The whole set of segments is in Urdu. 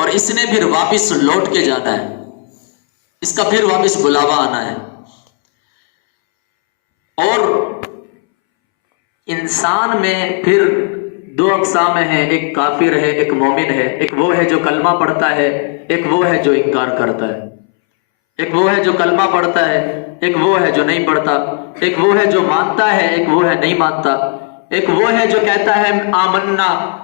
اور اس نے پھر واپس لوٹ کے جانا ہے، اس کا پھر واپس بلاوا آنا ہے۔ اور انسان میں پھر دو اقسام ہیں، ایک کافر ہے، ایک مومن ہے۔ ایک وہ ہے جو کلمہ پڑھتا ہے، ایک وہ ہے جو انکار کرتا ہے۔ ایک وہ ہے جو کلمہ پڑھتا ہے، ایک وہ ہے جو نہیں پڑھتا۔ ایک وہ ہے جو مانتا ہے، ایک وہ ہے نہیں مانتا۔ ایک وہ ہے جو کہتا ہے آمنا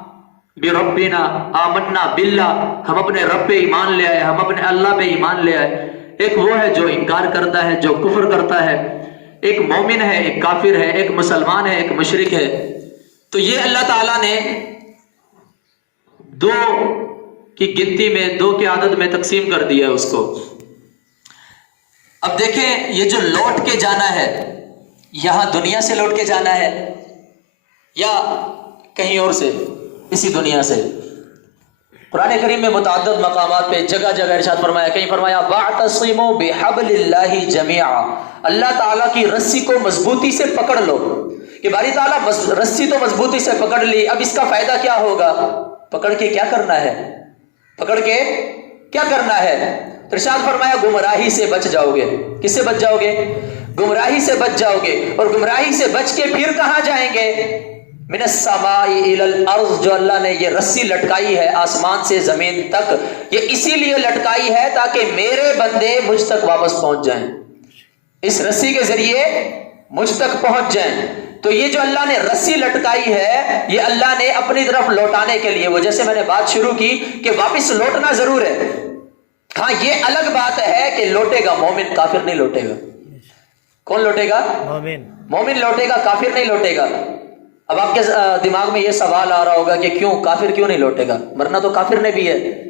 بربنا، آمنا باللہ، ہم اپنے رب پہ ایمان لے آئے، ہم اپنے اللہ پہ ایمان لے آئے۔ ایک وہ ہے جو انکار کرتا ہے، جو کفر کرتا ہے۔ ایک مومن ہے، ایک کافر ہے، ایک مسلمان ہے، ایک مشرک ہے۔ تو یہ اللہ تعالیٰ نے دو کی گنتی میں، دو کی عدد میں تقسیم کر دیا اس کو۔ اب دیکھیں یہ جو لوٹ کے جانا ہے، یہاں دنیا سے لوٹ کے جانا ہے یا کہیں اور سے، اسی دنیا سے۔ قرآن کریم میں متعدد مقامات پہ جگہ جگہ ارشاد فرمایا، کہیں فرمایا وَاعْتَصِمُوا بِحَبْلِ اللَّهِ جَمِيعًا، اللہ تعالیٰ کی رسی کو مضبوطی سے پکڑ لو۔ کہ باری تعالیٰ رسی تو مضبوطی سے پکڑ لی، اب اس کا فائدہ کیا ہوگا؟ پکڑ کے کیا کرنا ہے؟ پکڑ کے کیا کرنا ہے؟ ارشاد فرمایا گمراہی سے بچ جاؤ گے۔ کس سے بچ جاؤ گے؟ گمراہی سے بچ جاؤ گے۔ اور گمراہی سے بچ کے پھر کہاں جائیں گے؟ من السماء الى الارض، جو اللہ نے یہ رسی لٹکائی ہے آسمان سے زمین تک، یہ اسی لیے لٹکائی ہے تاکہ میرے بندے مجھ تک واپس پہنچ جائیں، اس رسی کے ذریعے مجھ تک پہنچ جائیں۔ تو یہ جو اللہ نے رسی لٹکائی ہے، یہ اللہ نے اپنی طرف لوٹانے کے لیے، وہ جیسے میں نے بات شروع کی کہ واپس لوٹنا ضرور ہے۔ ہاں یہ الگ بات ہے کہ لوٹے گا مومن، کافر نہیں لوٹے گا۔ کون لوٹے گا؟ مومن لوٹے گا، کافر نہیں لوٹے گا۔ اب آپ کے دماغ میں یہ سوال آ رہا ہوگا کہ کیوں کافر کیوں نہیں لوٹے گا؟ مرنا تو کافر نے بھی ہے،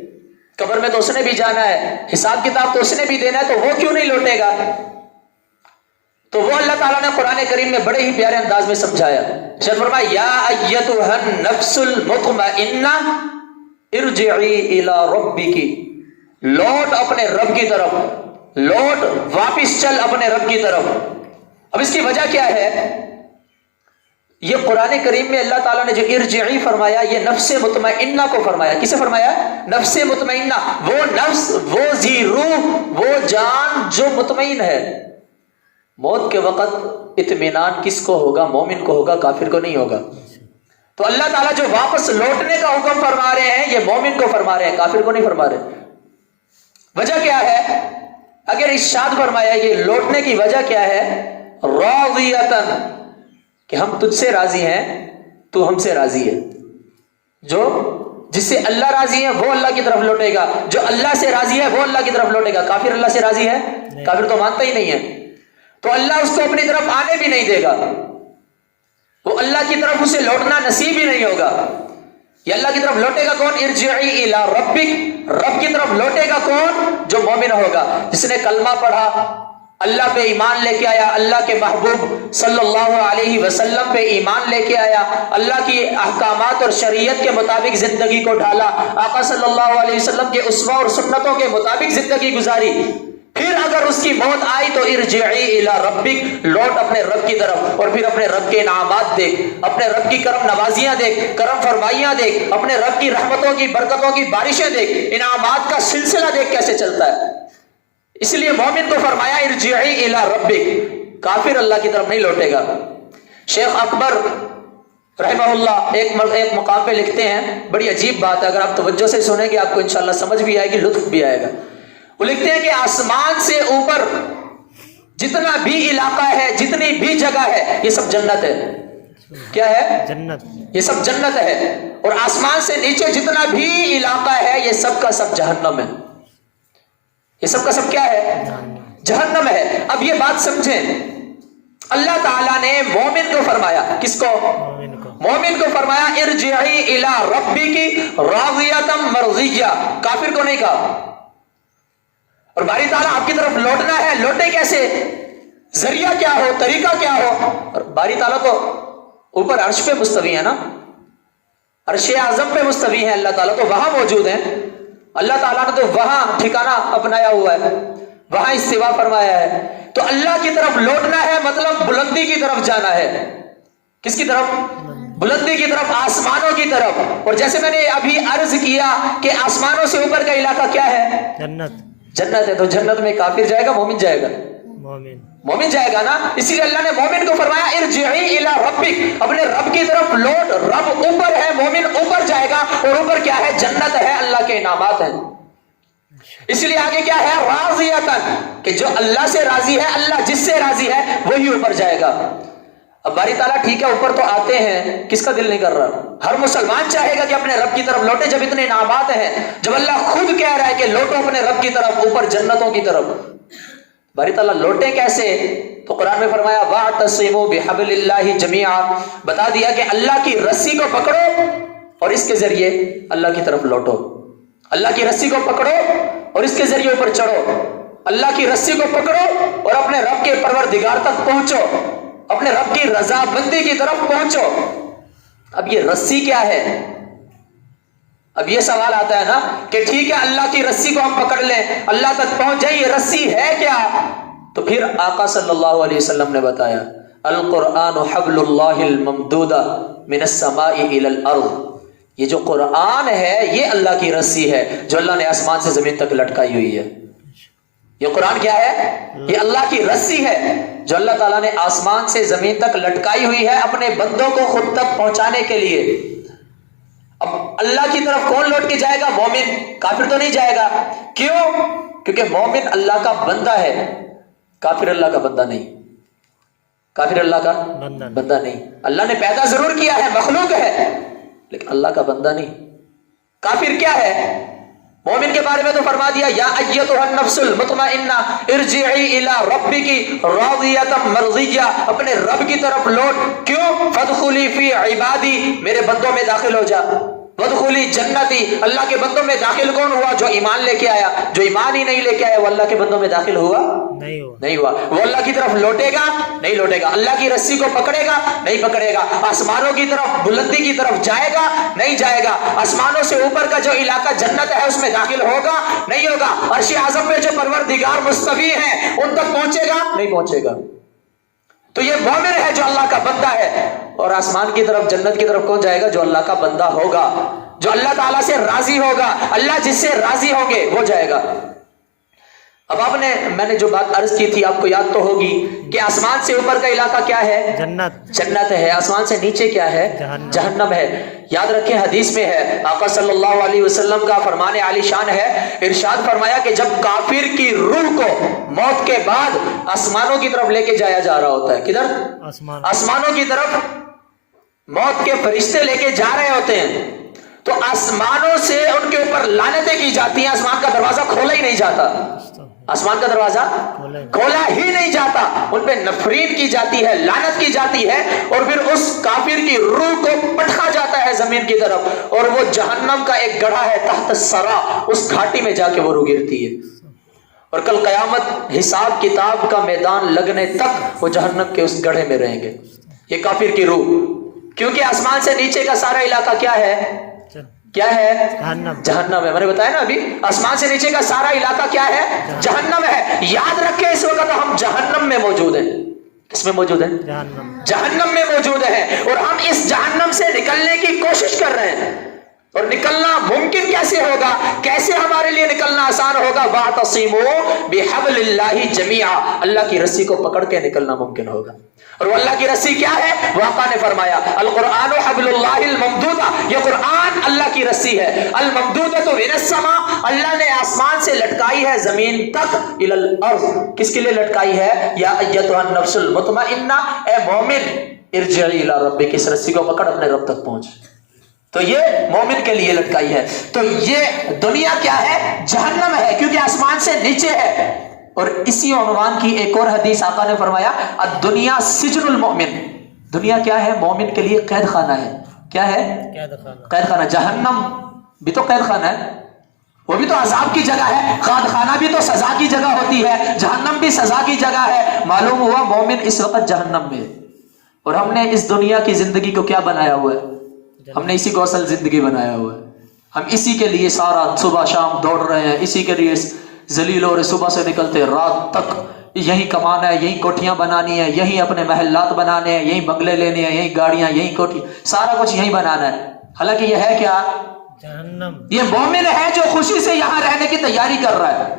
قبر میں تو اس نے بھی جانا ہے، حساب کتاب تو اس نے بھی دینا ہے، تو وہ کیوں نہیں لوٹے گا؟ تو وہ اللہ تعالیٰ نے قرآن کریم میں بڑے ہی پیارے انداز میں سمجھایا۔ ارشاد فرمایا یا ایتھا النفس المطمئنہ ارجعی الی ربک، لوٹ اپنے رب کی طرف، لوٹ واپس چل اپنے رب کی طرف۔ اب اس کی وجہ کیا ہے؟ یہ قرآن کریم میں اللہ تعالیٰ نے جو ارجعی فرمایا، یہ نفس مطمئنہ کو فرمایا۔ کسے فرمایا؟ نفس مطمئنہ، وہ نفس، وہ ذی روح، وہ جان جو مطمئن ہے۔ موت کے وقت اطمینان کس کو ہوگا؟ مومن کو ہوگا، کافر کو نہیں ہوگا۔ تو اللہ تعالیٰ جو واپس لوٹنے کا حکم فرما رہے ہیں، یہ مومن کو فرما رہے ہیں، کافر کو نہیں فرما رہے۔ وجہ کیا ہے؟ اگر ارشاد فرمایا یہ لوٹنے کی وجہ کیا ہے؟ راضیتاً، کہ ہم تجھ سے راضی ہیں، تو ہم سے راضی ہے۔ جس سے اللہ راضی ہے وہ اللہ کی طرف لوٹے گا، جو اللہ سے راضی ہے وہ اللہ کی طرف لوٹے گا۔ کافر اللہ سے راضی ہے؟ کافر تو مانتا ہی نہیں ہے، تو اللہ اس کو اپنی طرف آنے بھی نہیں دے گا، وہ اللہ کی طرف اسے لوٹنا نصیب ہی نہیں ہوگا۔ یہ اللہ کی طرف لوٹے گا کون؟ ارجعی الی ربک، رب کی طرف لوٹے گا کون؟ جو مومن ہوگا، جس نے کلمہ پڑھا، اللہ پہ ایمان لے کے آیا، اللہ کے محبوب صلی اللہ علیہ وسلم پہ ایمان لے کے آیا، اللہ کی احکامات اور شریعت کے مطابق زندگی کو ڈھالا، آقا صلی اللہ علیہ وسلم کے اسوہ اور سنتوں کے مطابق زندگی گزاری۔ پھر اگر اس کی موت آئی تو ارجعی الی ربک، لوٹ اپنے رب کی طرف، اور پھر اپنے رب کے انعامات دیکھ، اپنے رب کی کرم نوازیاں دیکھ، کرم فرمائیاں دیکھ، اپنے رب کی رحمتوں کی برکتوں کی بارشیں دیکھ، انعامات کا سلسلہ دیکھ کیسے چلتا ہے۔ اس لیے مومن کو فرمایا ارجعی الی ربک، کافر اللہ کی طرف نہیں لوٹے گا۔ شیخ اکبر رحمہ اللہ ایک مقام پہ لکھتے ہیں، بڑی عجیب بات ہے، اگر آپ توجہ سے سنیں گے آپ کو انشاءاللہ سمجھ بھی آئے گی، لطف بھی آئے گا۔ وہ لکھتے ہیں کہ آسمان سے اوپر جتنا بھی علاقہ ہے، جتنی بھی جگہ ہے، یہ سب جنت ہے۔ کیا ہے؟ جنت، یہ سب جنت ہے۔ اور آسمان سے نیچے جتنا بھی علاقہ ہے، یہ سب کا سب جہنم ہے۔ یہ سب کا سب کیا ہے؟ جہنم ہے۔ اب یہ بات سمجھیں، اللہ تعالیٰ نے مومن کو فرمایا، کس کو؟ مومن کو فرمایا ارجعی الی ربک راضیۃ مرضیہ، کافر کو نہیں کہا۔ اور باری تعالیٰ آپ کی طرف لوٹنا ہے، لوٹے کیسے؟ ذریعہ کیا ہو، طریقہ کیا ہو؟ اور باری تعالیٰ تو اوپر عرش پہ مستوی ہے نا، عرش اعظم پہ مستوی ہے اللہ تعالیٰ، تو وہاں موجود ہیں۔ اللہ تعالیٰ نے تو وہاں ٹھکانہ اپنایا ہوا ہے، وہاں استوا فرمایا ہے۔ تو اللہ کی طرف لوٹنا ہے مطلب بلندی کی طرف جانا ہے۔ کس کی طرف؟ بلندی کی طرف، آسمانوں کی طرف. اور جیسے میں نے ابھی عرض کیا کہ آسمانوں سے اوپر کا علاقہ کیا ہے؟ جنت. جنت ہے. تو جنت میں کافر جائے گا مومن جائے گا؟ مومن. مومن جائے گا نا. اسی لیے اللہ نے مومن کو فرمایا ارجعی الی ربک، اپنے رب کی طرف لوٹ. رب اوپر ہے، مومن اوپر جائے گا. اور اوپر کیا ہے؟ جنت ہے، اللہ کے انعامات ہیں. اس لیے آگے کیا ہے؟ راضیتن، کہ جو اللہ سے راضی ہے، اللہ جس سے راضی ہے وہی اوپر جائے گا. اب باری تعالیٰ ٹھیک ہے اوپر تو آتے ہیں، کس کا دل نہیں کر رہا؟ ہر مسلمان چاہے گا کہ اپنے رب کی طرف لوٹے. جب اتنے انعامات ہیں، جب اللہ خود کہہ رہا ہے کہ لوٹو اپنے رب کی طرف، اوپر جنتوں کی طرف، باری تعالیٰ لوٹے کیسے؟ تو قرآن میں فرمایا واعتصموا بحبل اللہ جمیعا، بتا دیا کہ اللہ کی رسی کو پکڑو اور اس کے ذریعے اللہ کی طرف لوٹو. اللہ کی رسی کو پکڑو اور اس کے ذریعے اوپر چڑھو. اللہ کی رسی کو پکڑو اور اپنے رب کے پروردگار تک پہنچو، اپنے رب کی رضا مندی کی طرف پہنچو. اب یہ رسی کیا ہے؟ اب یہ سوال آتا ہے نا کہ ٹھیک ہے اللہ کی رسی کو ہم پکڑ لیں، اللہ تک پہنچ جائیں، یہ رسی ہے کیا؟ تو پھر آقا صلی اللہ علیہ وسلم نے بتایا القرآن حبل اللہ الممدود من السماء الى الارض. یہ جو قرآن ہے یہ اللہ کی رسی ہے جو اللہ نے آسمان سے زمین تک لٹکائی ہوئی ہے. یہ قرآن کیا ہے؟ یہ اللہ کی رسی ہے جو اللہ تعالیٰ نے آسمان سے زمین تک لٹکائی ہوئی ہے اپنے بندوں کو خود تک پہنچانے کے لیے. اب اللہ کی طرف کون لوٹ کے جائے گا؟ مومن. کافر تو نہیں جائے گا. کیوں؟ کیونکہ مومن اللہ کا بندہ ہے، کافر اللہ کا بندہ نہیں. کافر اللہ کا بندہ نہیں. اللہ نے پیدا ضرور کیا ہے، مخلوق ہے، لیکن اللہ کا بندہ نہیں. کافر کیا ہے؟ مومن کے بارے میں تو فرما دیا یا ایتھا النفس المطمئنہ ارجعی الی ربک راضیۃ مرضیہ، اپنے رب کی طرف لوٹ. کیوں؟ فادخلی فی عبادی، میرے بندوں میں داخل ہو جا. وادخلی جنتی، اللہ کے بندوں میں داخل کون ہوا؟ جو ایمان لے کے آیا. جو ایمان ہی نہیں لے کے آیا وہ اللہ کے بندوں میں داخل ہوا؟ نہیں ہوا. وہ اللہ کی طرف لوٹے گا؟ نہیں لوٹے گا. اللہ کی رسی کو پکڑے گا؟ نہیں پکڑے گا. آسمانوں کی طرف، بلندی کی طرف جائے گا؟ نہیں جائے گا. آسمانوں سے اوپر کا جو علاقہ جنت ہے اس میں داخل ہوگا؟ نہیں ہوگا. عرش اعظم میں جو پروردگار مستوی ہیں ان تک پہنچے گا؟ نہیں پہنچے گا. تو یہ مومن ہے جو اللہ کا بندہ ہے. اور آسمان کی طرف، جنت کی طرف کون جائے گا؟ جو اللہ کا بندہ ہوگا، جو اللہ تعالیٰ سے راضی ہوگا. اللہ جس سے راضی ہوں گے وہ جائے گا. اب میں نے جو بات عرض کی تھی آپ کو یاد تو ہوگی کہ آسمان سے اوپر کا علاقہ کیا ہے؟ جنت ہے. آسمان سے نیچے کیا ہے؟ جہنم ہے. یاد رکھیں حدیث میں ہے، آقا صلی اللہ علیہ وسلم کا فرمان عالی شان ہے، ارشاد فرمایا کہ جب کافر کی روح کو موت کے بعد آسمانوں کی طرف لے کے جایا جا رہا ہوتا ہے. کدھر؟ آسمانوں کی طرف موت کے فرشتے لے کے جا رہے ہوتے ہیں تو آسمانوں سے ان کے اوپر لعنتیں کی جاتی ہیں. آسمان کا دروازہ کھولا ہی نہیں جاتا. آسمان کا دروازہ کھولا ہی نہیں جاتا. ان پہ نفرین کی جاتی ہے، لعنت کی جاتی ہے، اور پھر اس کافر کی روح کو پٹکا جاتا ہے زمین کی طرف، اور وہ جہنم کا ایک گڑھا ہے تحت الثری، اس گھاٹی میں جا کے وہ روح گرتی ہے. اور کل قیامت حساب کتاب کا میدان لگنے تک وہ جہنم کے اس گڑھے میں رہیں گے. یہ کافر کی روح، کیونکہ آسمان سے نیچے کا سارا علاقہ کیا ہے؟ کیا ہے؟ جہنم ہے. میں نے بتایا نا ابھی، آسمان سے نیچے کا سارا علاقہ کیا ہے؟ جہنم ہے. یاد رکھیں اس وقت ہم جہنم میں موجود ہیں. کس میں موجود ہیں؟ جہنم میں موجود ہیں. اور ہم اس جہنم سے نکلنے کی کوشش کر رہے ہیں. اور نکلنا ممکن کیسے ہوگا؟ کیسے ہمارے لیے نکلنا آسان ہوگا؟ واعتصموا بحبل اللہ جمیعا، اللہ کی رسی کو پکڑ کے نکلنا ممکن ہوگا. اور وہ اللہ کی رسی کیا ہے؟ آقا نے فرمایا القرآن حبل اللہ الممدود، یہ قرآن اللہ کی رسی ہے. الممدودۃ من السماء، اللہ نے آسمان سے لٹکائی ہے زمین تک، الی الارض، کس کے لیے لٹکائی ہے؟ یا ایتھا النفس المطمئنہ، اے مومن ارجعی الی ربک، اس رسی کو پکڑ اپنے رب تک پہنچ. تو یہ مومن کے لیے لٹکائی ہے. تو یہ دنیا کیا ہے؟ جہنم ہے، کیونکہ آسمان سے نیچے ہے. اور اسی عنوان کی ایک اور حدیث آقا نے فرمایا الدنیا سجن المؤمن، دنیا کیا ہے؟ مومن کے لیے قید خانہ ہے. کیا ہے؟ قید خانہ. جہنم بھی تو قید خانہ ہے، وہ بھی تو عذاب کی جگہ ہے. قید خانہ بھی تو سزا کی جگہ ہوتی ہے، جہنم بھی سزا کی جگہ ہے. معلوم ہوا مومن اس وقت جہنم میں. اور ہم نے اس دنیا کی زندگی کو کیا بنایا ہوا ہے؟ ہم نے اسی کو اصل زندگی بنایا ہوا ہے. ہم اسی کے لیے سارا صبح شام دوڑ رہے ہیں، اسی کے لیے ذلیل اور صبح سے نکلتے رات تک یہیں کمانا ہے، یہیں کوٹھیاں بنانی ہے، یہیں اپنے محلات بنانے ہیں، یہیں بنگلے لینے ہیں، یہیں گاڑیاں، یہیں کوٹھی، سارا کچھ یہیں بنانا ہے. حالانکہ یہ ہے کیا؟ جہنم. یہ مومن ہے جو خوشی سے یہاں رہنے کی تیاری کر رہا ہے.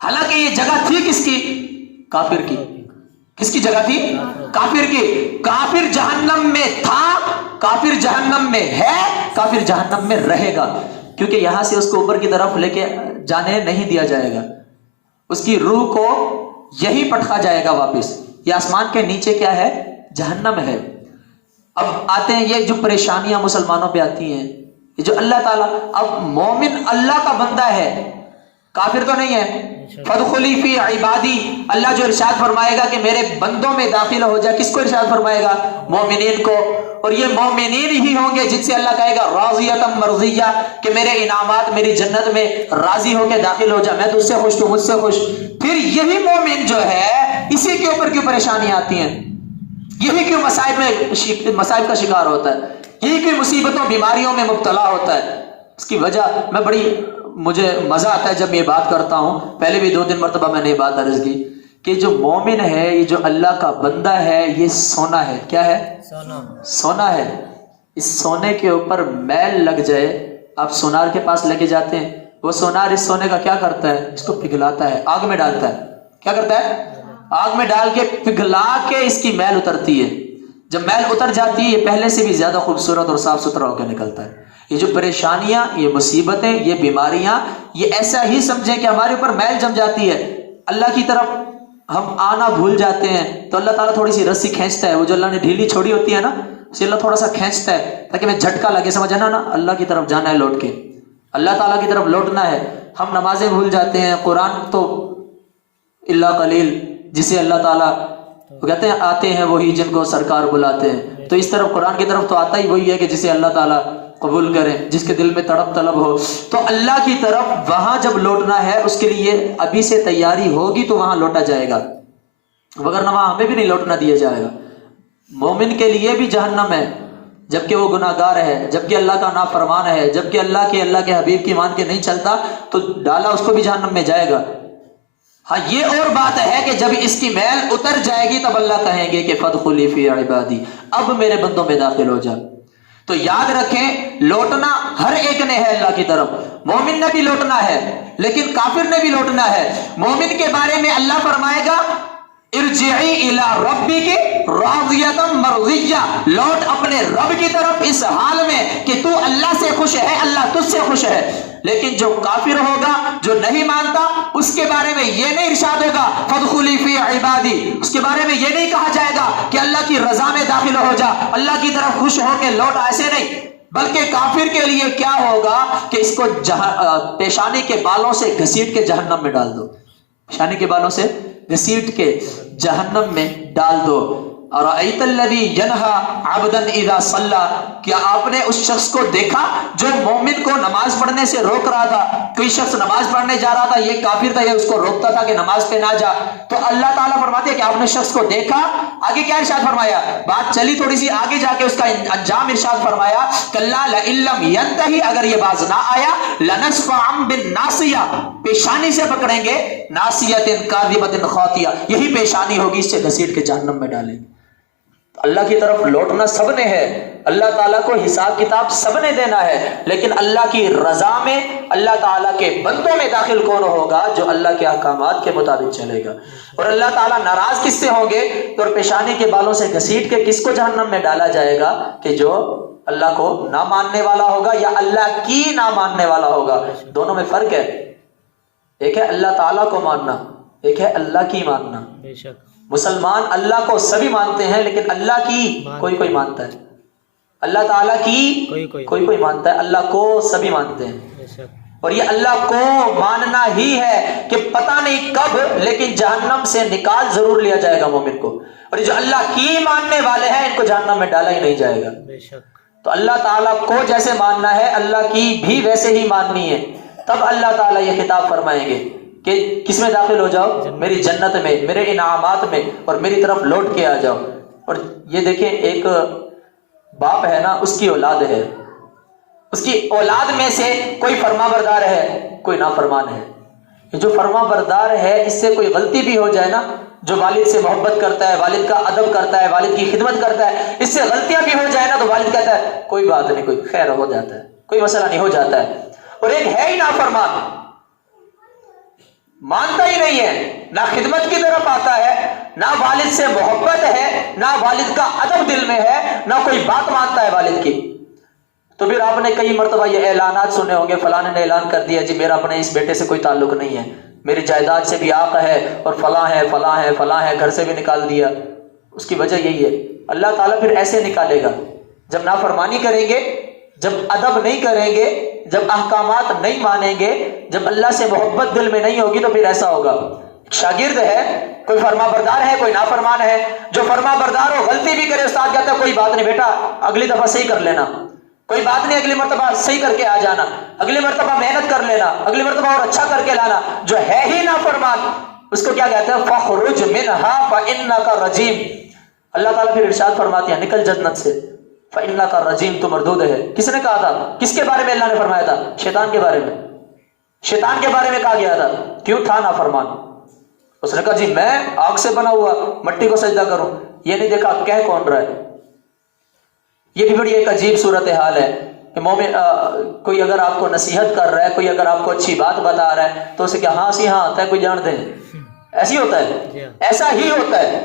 حالانکہ یہ جگہ تھی کس کی؟ کافر کی. کس کی جگہ تھی؟ کافر کی. کافر جہنم میں تھا، کافر جہنم میں ہے، کافر جہنم میں رہے گا، کیونکہ یہاں سے اس کو اوپر کی طرف لے کے جانے نہیں دیا جائے گا. اس کی روح کو یہی پٹکا جائے گا واپس. یہ آسمان کے نیچے کیا ہے؟ جہنم ہے. اب آتے ہیں یہ جو پریشانیاں مسلمانوں پہ آتی ہیں، یہ جو اللہ تعالیٰ، اب مومن اللہ کا بندہ ہے، کافر تو نہیں ہے. فَادْخُلِي فِي عِبَادِي، اللہ جو ارشاد فرمائے گا کہ میرے بندوں میں داخل ہو جا، کس کو ارشاد فرمائے گا؟ مومنین کو. اور یہ مومنین ہی ہوں گے جن سے اللہ کہے گا راضیۃ مرضیہ، کہ میرے انعامات، میری جنت میں راضی ہو کے داخل ہو جا، میں تجھ سے خوش ہوں، مجھ سے خوش. پھر یہی مومن جو ہے، اسی کے اوپر کیوں پریشانیاں آتی ہیں؟ یہی کیوں مصائب کا شکار ہوتا ہے؟ یہی کیوں مصیبتوں بیماریوں میں مبتلا ہوتا ہے؟ اس کی وجہ مجھے مزہ آتا ہے جب یہ بات کرتا ہوں. پہلے بھی 2-3 مرتبہ میں نے یہ بات عرض کی کہ جو مومن ہے، یہ جو اللہ کا بندہ ہے، یہ سونا ہے. کیا ہے؟ سونا ہے. اس سونے کے اوپر میل لگ جائے، آپ سونار کے پاس لے کے جاتے ہیں، وہ سونار اس سونے کا کیا کرتا ہے؟ اس کو پگھلاتا ہے، آگ میں ڈالتا ہے. کیا کرتا ہے؟ آگ میں ڈال کے پگھلا کے اس کی میل اترتی ہے. جب میل اتر جاتی ہے، یہ پہلے سے بھی زیادہ خوبصورت اور صاف ستھرا ہو کے نکلتا ہے. یہ جو پریشانیاں، یہ مصیبتیں، یہ بیماریاں، یہ ایسا ہی سمجھیں کہ ہمارے اوپر میل جم جاتی ہے، اللہ کی طرف ہم آنا بھول جاتے ہیں، تو اللہ تعالیٰ تھوڑی سی رسی کھینچتا ہے. وہ جو اللہ نے ڈھیلی چھوڑی ہوتی ہے نا، اسے اللہ تھوڑا سا کھینچتا ہے تاکہ میں جھٹکا لگے، سمجھا نا اللہ کی طرف جانا ہے، لوٹ کے اللہ تعالیٰ کی طرف لوٹنا ہے. ہم نمازیں بھول جاتے ہیں، قرآن تو اللہ قلیل، جسے اللہ تعالیٰ کہتے ہیں آتے ہیں وہی جن کو سرکار بلاتے ہیں. تو اس طرف قرآن کی طرف تو آتا ہی وہی ہے کہ جسے اللہ تعالیٰ قبول کرے، جس کے دل میں تڑپ طلب ہو. تو اللہ کی طرف وہاں جب لوٹنا ہے، اس کے لیے ابھی سے تیاری ہوگی تو وہاں لوٹا جائے گا، وگرنہ وہاں ہمیں بھی نہیں لوٹنا دیا جائے گا. مومن کے لیے بھی جہنم ہے، جبکہ وہ گناہ گار ہے، جبکہ اللہ کا نافرمان ہے، جبکہ اللہ کے حبیب کی مان کے نہیں چلتا، تو ڈالا اس کو بھی جہنم میں جائے گا. ہاں یہ اور بات ہے کہ جب اس کی میل اتر جائے گی تب اللہ کہیں گے کہ فَادْخُلِي فِي عِبَادِي، اب میرے بندوں میں داخل ہو جا. تو یاد رکھیں، لوٹنا ہر ایک نے ہے اللہ کی طرف. مومن نے بھی لوٹنا ہے، لیکن کافر نے بھی لوٹنا ہے. مومن کے بارے میں اللہ فرمائے گا ارجعی الی ربک راضیۃ مرضیہ، لوٹ اپنے رب کی طرف اس حال میں کہ تو اللہ سے خوش ہے، اللہ تجھ سے خوش ہے. لیکن جو کافر ہوگا، جو نہیں مانتا، اس کے بارے میں یہ نہیں ارشاد ہوگا فَادْخُلِي فِي عِبَادِي، اس کے بارے میں یہ نہیں کہا جائے گا کہ اللہ کی رضا میں داخل ہو جا، اللہ کی طرف خوش ہو کے لوٹ. ایسے نہیں، بلکہ کافر کے لیے کیا ہوگا کہ اس کو پیشانی کے بالوں سے گھسیٹ کے جہنم میں ڈال دو، پیشانی کے بالوں سے گھسیٹ کے جہنم میں ڈال دو. اَرَأَيْتَ الَّذِي يَنْهَى عَبْدًا إِذَا صَلَّى، کیا آپ نے اس شخص کو دیکھا جو مومن کو نماز پڑھنے سے روک رہا تھا؟ کوئی شخص نماز پڑھنے جا رہا تھا، یہ کافر تھا، یہ اس کو روکتا تھا کہ نماز پہ نہ جا. تو اللہ تعالیٰ فرماتے ہیں کہ آپ نے شخص کو دیکھا. آگے کیا ارشاد فرمایا؟ بات چلی تھوڑی سی آگے جا کے اس کا انجام ارشاد فرمایا کَلَّا لَئِن لَّمْ يَنْتَهِ، اگر یہ باز نہ آیا، لَنَسْفَعًا بِالنَّاصِیَةِ، پیشانی سے پکڑیں گے، ناصیۃ کاذبۃ خاطیہ، یہی پیشانی ہوگی، اس سے گھسیٹ کے جہنم میں ڈالیں گے. اللہ کی طرف لوٹنا سب نے ہے، اللہ تعالیٰ کو حساب کتاب سب نے دینا ہے، لیکن اللہ کی رضا میں، اللہ تعالیٰ کے بندوں میں داخل کون ہوگا؟ جو اللہ کے احکامات کے مطابق چلے گا. اور اللہ تعالیٰ ناراض کس سے ہوں گے؟ تو پیشانی کے بالوں سے گھسیٹ کے کس کو جہنم میں ڈالا جائے گا؟ کہ جو اللہ کو نہ ماننے والا ہوگا یا اللہ کی نہ ماننے والا ہوگا. دونوں میں فرق ہے، ایک ہے اللہ تعالیٰ کو ماننا، ایک ہے اللہ کی ماننا. بے شک مسلمان اللہ کو سبھی مانتے ہیں، لیکن اللہ کی کوئی مانتا ہے، اللہ تعالیٰ کی کوئی مانتا ہے، اللہ کو سبھی مانتے ہیں. اور یہ اللہ کو ماننا ہی ہے کہ پتہ نہیں کب، لیکن جہنم سے نکال ضرور لیا جائے گا مومن کو. اور یہ جو اللہ کی ماننے والے ہیں، ان کو جہنم میں ڈالا ہی نہیں جائے گا. تو اللہ تعالیٰ کو جیسے ماننا ہے، اللہ کی بھی ویسے ہی ماننی ہے. تب اللہ تعالیٰ یہ خطاب فرمائیں گے کہ کس میں داخل ہو جاؤ؟ میری جنت میں، میرے انعامات میں، اور میری طرف لوٹ کے آ جاؤ. اور یہ دیکھیں، ایک باپ ہے نا، اس کی اولاد ہے، اس کی اولاد میں سے کوئی فرما بردار ہے، کوئی نافرمان ہے. جو فرما بردار ہے اس سے کوئی غلطی بھی ہو جائے نا، جو والد سے محبت کرتا ہے، والد کا ادب کرتا ہے، والد کی خدمت کرتا ہے، اس سے غلطیاں بھی ہو جائے نا تو والد کہتا ہے کوئی بات نہیں، کوئی خیر ہو جاتا ہے، کوئی مسئلہ نہیں، ہو جاتا ہے۔ اور ایک ہے ہی نافرمان، مانتا ہی نہیں ہے، نہ خدمت کی طرف آتا ہے، نہ والد سے محبت ہے، نہ والد کا ادب دل میں ہے، نہ کوئی بات مانتا ہے والد کی۔ تو پھر آپ نے کئی مرتبہ یہ اعلانات سنے ہوں گے، فلاں نے اعلان کر دیا جی میرا اپنے اس بیٹے سے کوئی تعلق نہیں ہے، میری جائیداد سے بھی آق ہے، اور فلاں ہے فلاں ہے فلاں ہے، گھر سے بھی نکال دیا۔ اس کی وجہ یہی ہے، اللہ تعالیٰ پھر ایسے نکالے گا جب نافرمانی کریں گے، جب ادب نہیں کریں گے، جب احکامات نہیں مانیں گے، جب اللہ سے محبت دل میں نہیں ہوگی تو پھر ایسا ہوگا۔ شاگرد ہے، کوئی فرما بردار ہے، کوئی نافرمان ہے، جو فرما بردار ہو غلطی بھی کرے، استاد کہتا ہے کوئی بات نہیں بیٹا اگلی دفعہ صحیح کر لینا، کوئی بات نہیں اگلی مرتبہ صحیح کر کے آ جانا، اگلی مرتبہ محنت کر لینا، اگلی مرتبہ اور اچھا کر کے لانا۔ جو ہے ہی نافرمان اس کو کیا کہتے ہیں؟ فَخْرُجْ مِنْهَا فَإِنَّكَ رَجِيمٌ۔ اللہ تعالیٰ پھر ارشاد فرماتے ہیں نکل جنت سے، فَإِنَّكَ رَجِيمٌ، تو مردود ہے۔ کس نے کہا تھا؟ کس کے بارے میں اللہ نے فرمایا تھا؟ شیطان کے بارے میں، شیطان کے بارے میں کہا گیا تھا، کیوں تھا نافرمان۔ اس نے کہا جی میں آگ سے بنا ہوا مٹی کو سجدہ کروں، یہ نہیں دیکھا کہہ کون رہا ہے۔ یہ بھی بڑی ایک عجیب صورتحال ہے کہ مومن کوئی اگر آپ کو نصیحت کر رہا ہے، کوئی اگر آپ کو اچھی بات بتا رہا ہے تو اسے کیا ہاں سی ہاں آتا ہے، کوئی جانتے ہیں ایسی ہوتا ہے، ایسا ہی ہوتا ہے۔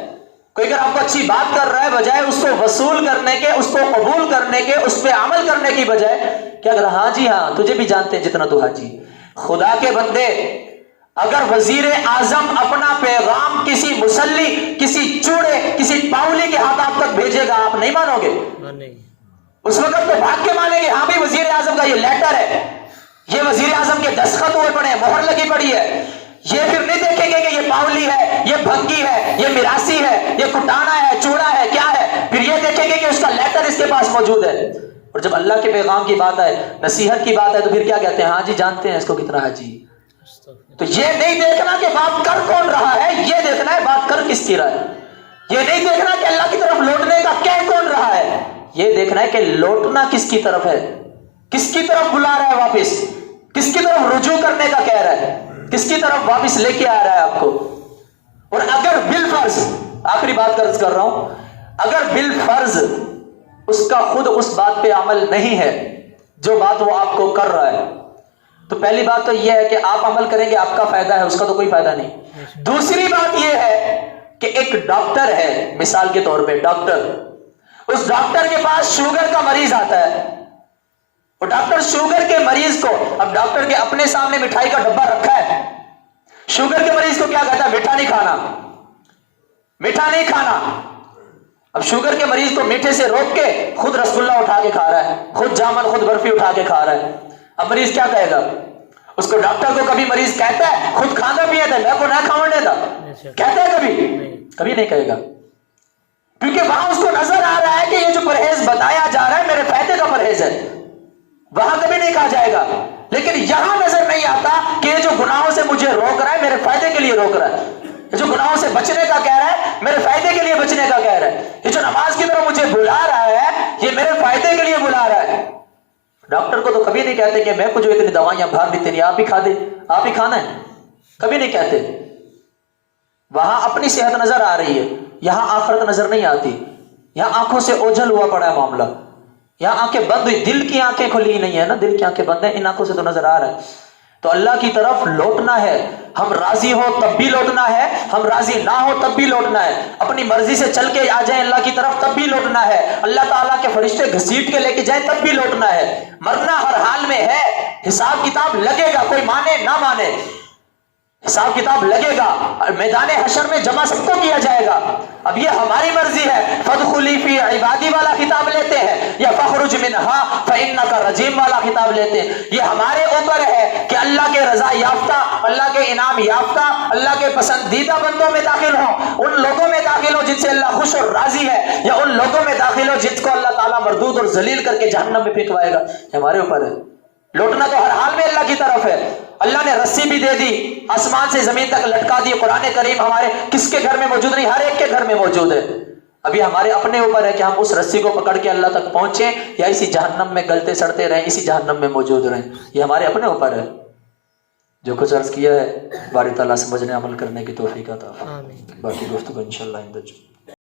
کوئی اگر آپ کو اچھی بات کر رہا ہے، بجائے اس کو وصول کرنے کے، اس کو قبول کرنے کے، اس پہ عمل کرنے کی بجائے کیا کر رہا؟ ہاں جی ہاں، تجھے بھی جانتے ہیں جتنا تو حاجی۔ خدا کے بندے، اگر وزیر اعظم اپنا پیغام کسی مسلی، کسی چوڑے، کسی پاؤلی کے ہاتھ آپ تک بھیجے گا، آپ نہیں مانو گے؟ اس وقت تو بھاگ کے مانیں گے، ہاں بھی وزیر اعظم کا یہ لیٹر ہے، یہ وزیر اعظم کے دستخط ہوئے پڑے ہیں، مہر لگی پڑی ہے۔ یہ پھر نہیں دیکھیں گے کہ یہ پاؤلی ہے، یہ بھنگی ہے، یہ میراثی ہے، یہ کٹانا ہے، چوڑا ہے، کیا ہے، پھر یہ دیکھیں گے کہ اس کا لیٹر اس کے پاس موجود ہے۔ اور جب اللہ کے پیغام کی بات ہے، نصیحت کی بات ہے، تو پھر کیا کہتے ہیں؟ ہاں جی جانتے ہیں اس کو کتنا حاجی۔ تو یہ نہیں دیکھنا کہ بات کر کون رہا ہے، یہ دیکھنا ہے بات کر کس کی رہا ہے۔ یہ نہیں دیکھنا کہ اللہ کی طرف لوٹنے کا کہہ کون رہا ہے، یہ دیکھنا ہے کہ لوٹنا کس کی طرف ہے، کس کی طرف بلا رہا ہے واپس، کس کی طرف رجوع کرنے کا کہہ رہا ہے، کس کی طرف واپس لے کے آ رہا ہے آپ کو۔ اور اگر بالفرض، آخری بات عرض کر رہا ہوں، اگر بالفرض اس کا خود اس بات پہ عمل نہیں ہے جو بات وہ آپ کو کر رہا ہے، تو پہلی بات تو یہ ہے کہ آپ عمل کریں گے آپ کا فائدہ ہے، اس کا تو کوئی فائدہ نہیں۔ دوسری بات یہ ہے کہ ایک ڈاکٹر ہے، مثال کے طور پہ ڈاکٹر، اس ڈاکٹر کے پاس شوگر کا مریض آتا ہے، اور ڈاکٹر شوگر کے مریض کو، اب ڈاکٹر کے اپنے سامنے مٹھائی کا ڈبہ رکھا ہے، شوگر کے مریض کو کیا کہتا ہے؟ میٹھا نہیں کھانا، میٹھا نہیں کھانا۔ اب شوگر کے مریض کو میٹھے سے روک کے خود رسگلہ اٹھا کے کھا رہا ہے، خود جامن، خود برفی اٹھا کے کھا رہا ہے۔ اب مریض کیا کہے گا؟ اس کو ڈاکٹر کو کبھی مریض کہتا ہے خود کھانا پیتا ہے میں کو نہ کھاؤں دیتا، کہتا ہے کبھی نہیں کہے گا، کیونکہ وہاں اس کو نظر آ رہا ہے کہ یہ جو پرہیز بتایا جا رہا ہے میرے فائدے کا پرہیز ہے، وہاں کبھی نہیں کہا جائے گا۔ لیکن یہاں نظر نہیں آتا کہ یہ جو گناہوں سے مجھے روک رہا ہے میرے فائدے کے لیے روک رہا ہے، یہ جو گناہوں سے بچنے کا کہہ رہا ہے میرے فائدے کے لیے بچنے کا کہہ رہا ہے، یہ جو نماز کی طرف مجھے بلا رہا ہے یہ میرے فائدے کے لیے بلا رہا ہے۔ ڈاکٹر کو تو کبھی نہیں کہتے کہ میں کو جو اتنی دوائیاں بھار دیتے نہیں آپ ہی کھا دے، آپ ہی کھانا ہے، کبھی نہیں کہتے۔ وہاں اپنی صحت نظر آ رہی ہے، یہاں آخرت نظر نہیں آتی، یہاں آنکھوں سے اوجھل ہوا پڑا ہے معاملہ، یہاں آنکھیں بند ہوئی، دل کی آنکھیں کھلی نہیں ہے نا، دل کی آنکھیں بند ہیں، ان آنکھوں سے تو نظر آ رہا ہے۔ تو اللہ کی طرف لوٹنا ہے، ہم راضی ہو تب بھی لوٹنا ہے، ہم راضی نہ ہو تب بھی لوٹنا ہے، اپنی مرضی سے چل کے آ جائیں اللہ کی طرف تب بھی لوٹنا ہے، اللہ تعالیٰ کے فرشتے گھسیٹ کے لے کے جائیں تب بھی لوٹنا ہے۔ مرنا ہر حال میں ہے، حساب کتاب لگے گا، کوئی مانے نہ مانے حساب کتاب لگے گا، میدان حشر میں جمع سب کو کیا جائے گا۔ اب یہ ہماری مرضی ہے فادخلی فی عبادی والا خطاب لیتے ہیں یا فخرج منہا فانک رجیم والا خطاب لیتے ہیں، یہ ہمارے اوپر ہے کہ اللہ کے رضا یافتہ، اللہ کے انعام یافتہ، اللہ کے پسندیدہ بندوں میں داخل ہوں، ان لوگوں میں داخل ہو جن سے اللہ خوش اور راضی ہے، یا ان لوگوں میں داخل ہو جس کو اللہ تعالیٰ مردود اور ذلیل کر کے جہنم میں پھینکوائے گا، یہ ہمارے اوپر ہے۔ لوٹنا تو ہر حال میں اللہ کی طرف ہے، اللہ نے رسی بھی دے دی، آسمان سے زمین تک لٹکا دی، قرآن کریم ہمارے کس کے گھر میں موجود نہیں، ہر ایک کے گھر میں موجود ہے۔ ابھی ہمارے اپنے اوپر ہے کہ ہم اس رسی کو پکڑ کے اللہ تک پہنچیں یا اسی جہنم میں گلتے سڑتے رہیں، اسی جہنم میں موجود رہیں، یہ ہمارے اپنے اوپر ہے۔ جو کچھ عرض کیا ہے باری تعالیٰ سمجھنے عمل کرنے کی توفیق عطا فرمائے۔ آمین۔ باقی گفتگو انشاءاللہ